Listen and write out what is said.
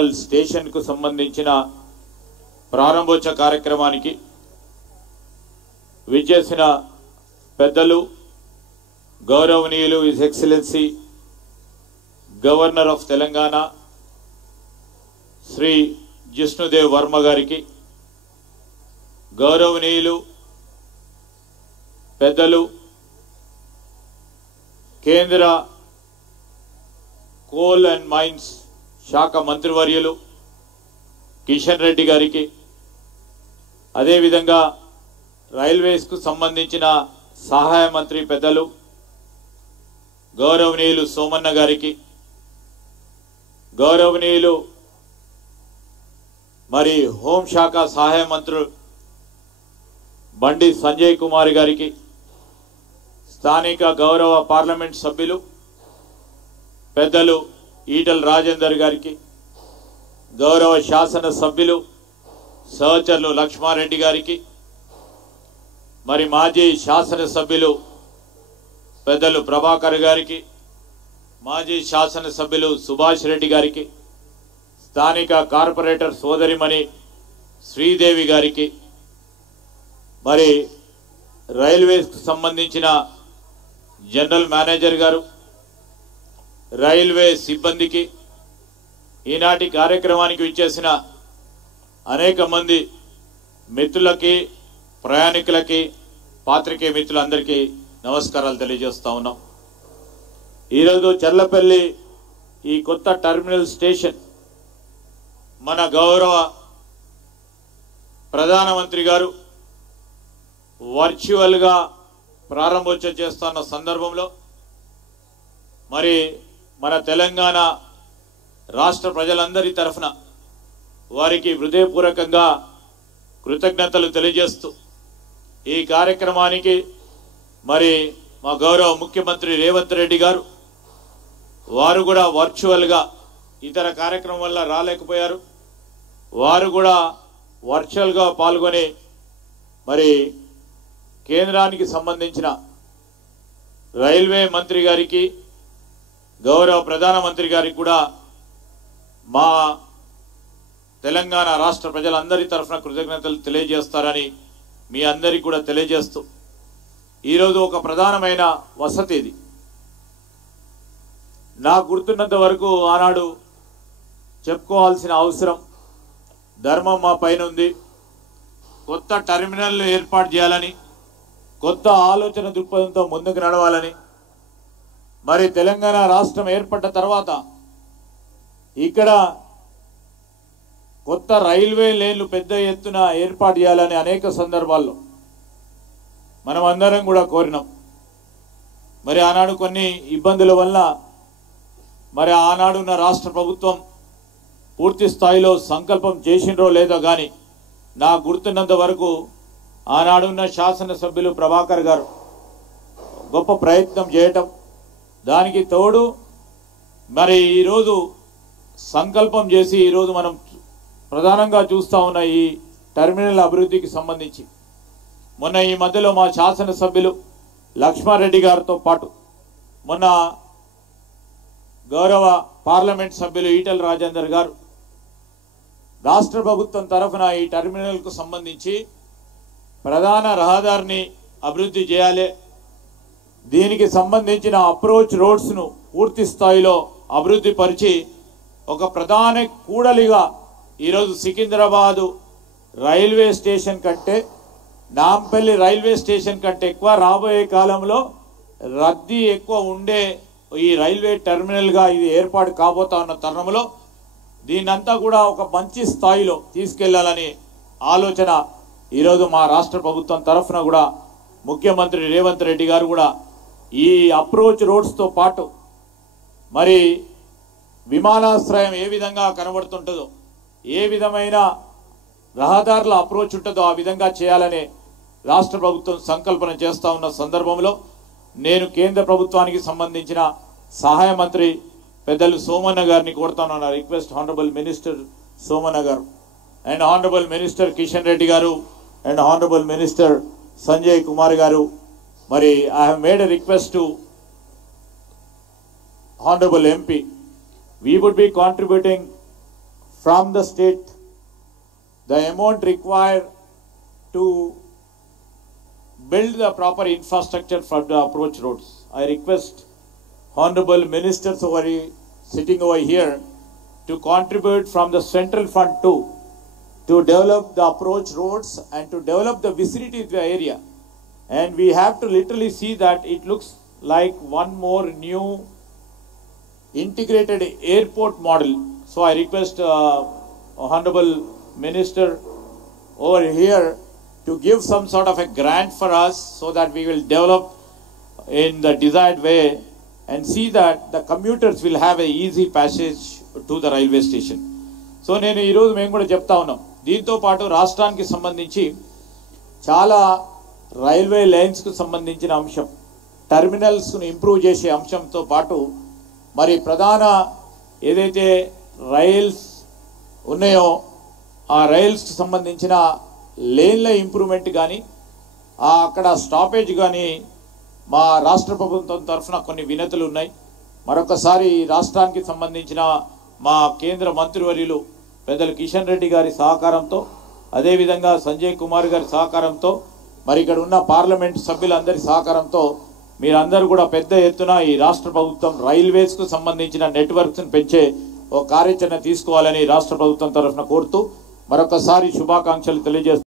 Station కు సంబంధించిన ప్రారంభోత్సవ కార్యక్రమానికి విచ్చేసిన పెద్దలు గౌరవనీయులు his excellency governor of Telangana Shri Jishnu Dev Varma గారికి, గౌరవనీయులు పెద్దలు కేంద్ర కోల్ అండ్ మైన్స్ శాఖ మంత్రివర్యులు కిషన్ రెడ్డి గారికి, అదేవిధంగా రైల్వేస్కు సంబంధించిన సహాయ మంత్రి పెద్దలు గౌరవనీయులు సోమన్న గారికి, గౌరవనీయులు మరి హోంశాఖ సహాయ మంత్రులు బండి సంజయ్ కుమార్ గారికి, స్థానిక గౌరవ పార్లమెంట్ సభ్యులు పెద్దలు ఈటల రాజేందర్ గారికి, గౌరవ శాసన సభ్యులు సహచరులు లక్ష్మారెడ్డి గారికి, మరి మాజీ శాసన సభ్యులు పెద్దలు ప్రభాకర్ గారికి, మాజీ శాసన సభ్యులు సుభాష్ రెడ్డి గారికి, స్థానిక కార్పొరేటర్ సోదరిమణి శ్రీదేవి గారికి, మరి రైల్వేస్కు సంబంధించిన జనరల్ మేనేజర్ గారు, రైల్వే సిబ్బందికి, ఈనాటి కార్యక్రమానికి విచ్చేసిన అనేక మంది మిత్రులకి, ప్రయాణికులకి, పాత్రికేయ మిత్రులందరికీ నమస్కారాలు తెలియజేస్తా ఉన్నాం. ఈరోజు చర్లపల్లి ఈ కొత్త టెర్మినల్ స్టేషన్ మన గౌరవ ప్రధానమంత్రి గారు వర్చువల్గా ప్రారంభోత్సవం చేస్తున్న సందర్భంలో మరి మన తెలంగాణ రాష్ట్ర ప్రజలందరి తరఫున వారికి హృదయపూర్వకంగా కృతజ్ఞతలు తెలియజేస్తూ ఈ కార్యక్రమానికి మరి మా గౌరవ ముఖ్యమంత్రి రేవంత్ రెడ్డి గారు వారు కూడా వర్చువల్గా ఇతర కార్యక్రమం వల్ల రాలేకపోయారు. వారు కూడా వర్చువల్గా పాల్గొని మరి కేంద్రానికి సంబంధించిన రైల్వే మంత్రి గారికి, గౌరవ ప్రధానమంత్రి గారికి కూడా మా తెలంగాణ రాష్ట్ర ప్రజలందరి తరఫున కృతజ్ఞతలు తెలియజేస్తారని మీ అందరికీ కూడా తెలియజేస్తూ ఈరోజు ఒక ప్రధానమైన వసతి ఇది. నాకు గుర్తున్నంత వరకు ఆనాడు చెప్పుకోవాల్సిన అవసరం, ధర్మం మా పైన ఉంది. కొత్త టెర్మినల్ ఏర్పాటు చేయాలని, కొత్త ఆలోచన దృక్పథంతో ముందుకు నడవాలని, మరి తెలంగాణ రాష్ట్రం ఏర్పడ్డ తర్వాత ఇక్కడ కొత్త రైల్వే లైన్లు పెద్ద ఎత్తున ఏర్పాటు చేయాలని అనేక సందర్భాల్లో మనం అందరం కూడా కోరినాం. మరి ఆనాడు కొన్ని ఇబ్బందుల వల్ల మరి ఆనాడున్న రాష్ట్ర ప్రభుత్వం పూర్తి స్థాయిలో సంకల్పం చేసిండ్రో లేదో కానీ నాకు గుర్తున్నంత వరకు ఆనాడున్న శాసనసభ్యులు ప్రభాకర్ గారు గొప్ప ప్రయత్నం చేయటం, దానికి తోడు మరి ఈరోజు సంకల్పం చేసి ఈరోజు మనం ప్రధానంగా చూస్తూ ఉన్న ఈ టెర్మినల్ అభివృద్ధికి సంబంధించి మొన్న ఈ మధ్యలో మా శాసనసభ్యులు లక్ష్మారెడ్డి గారితో పాటు మొన్న గౌరవ పార్లమెంట్ సభ్యులు ఈటల రాజేందర్ గారు రాష్ట్ర ప్రభుత్వం తరఫున ఈ టెర్మినల్కు సంబంధించి ప్రధాన రహదారిని అభివృద్ధి చేయాలి, దీనికి సంబంధించిన అప్రోచ్ రోడ్స్ను పూర్తి స్థాయిలో అభివృద్ధి పరిచి ఒక ప్రధాన కూడలిగా ఈరోజు సికింద్రాబాదు రైల్వే స్టేషన్ కంటే, నాంపల్లి రైల్వే స్టేషన్ కంటే ఎక్కువ రాబోయే కాలంలో రద్దీ ఎక్కువ ఉండే ఈ రైల్వే టెర్మినల్గా ఇది ఏర్పాటు కాబోతా ఉన్న తరుణంలో దీన్నంతా కూడా ఒక మంచి స్థాయిలో తీసుకెళ్లాలని ఆలోచన ఈరోజు మా రాష్ట్ర ప్రభుత్వం తరఫున కూడా ముఖ్యమంత్రి రేవంత్ రెడ్డి గారు కూడా ఈ అప్రోచ్ రోడ్స్తో పాటు మరి విమానాశ్రయం ఏ విధంగా కనబడుతుంటుందో, ఏ విధమైన రహదారుల అప్రోచ్ ఉంటుందో ఆ విధంగా చేయాలని రాష్ట్ర ప్రభుత్వం సంకల్పన చేస్తూ ఉన్న సందర్భంలో నేను కేంద్ర ప్రభుత్వానికి సంబంధించిన సహాయ మంత్రి పెద్దలు సోమన్న గారిని కోరుతాను. Request honourable minister Somanna garu and honourable minister Kishan Reddy garu and honourable minister Sanjay Kumar garu, మరి I have made a request to Honorable MP, we would be contributing from the state the amount required to build the proper infrastructure for the approach roads. I request honorable ministers sitting over here to contribute from the central fund too, to develop the approach roads and to develop the vicinity of the area. And we have to literally see that it looks like one more new integrated airport model. So I request honorable minister over here to give some sort of a grant for us so that we will develop in the desired way and see that the commuters will have a easy passage to the railway station. So నేను ఈరోజు మేము కూడా చెప్తా ఉన్నాం, దీంతో పాటు రాష్ట్రానికి సంబంధించి చాలా రైల్వే లైన్స్కు సంబంధించిన అంశం, టెర్మినల్స్ను ఇంప్రూవ్ చేసే అంశంతో పాటు మరి ప్రధాన ఏదైతే రైల్స్ ఉన్నాయో ఆ రైల్స్కి సంబంధించిన లేన్ల ఇంప్రూవ్మెంట్ కానీ అక్కడ స్టాపేజ్ కానీ మా రాష్ట్ర ప్రభుత్వం తరఫున కొన్ని వినతులు ఉన్నాయి. మరొకసారి రాష్ట్రానికి సంబంధించిన మా కేంద్ర మంత్రివర్యులు పెద్దలు కిషన్ రెడ్డి గారి సహకారంతో, అదేవిధంగా సంజయ్ కుమార్ గారి సహకారంతో, మరి ఇక్కడ ఉన్న పార్లమెంట్ సభ్యులందరి సహకారంతో మీరందరూ కూడా పెద్ద ఎత్తున ఈ రాష్ట్ర ప్రభుత్వం రైల్వేస్కు సంబంధించిన నెట్వర్క్స్ని పెంచే ఓ కార్యాచరణ తీసుకోవాలని రాష్ట్ర ప్రభుత్వం తరఫున కోరుతూ మరొకసారి శుభాకాంక్షలు తెలియజేస్తున్నాను.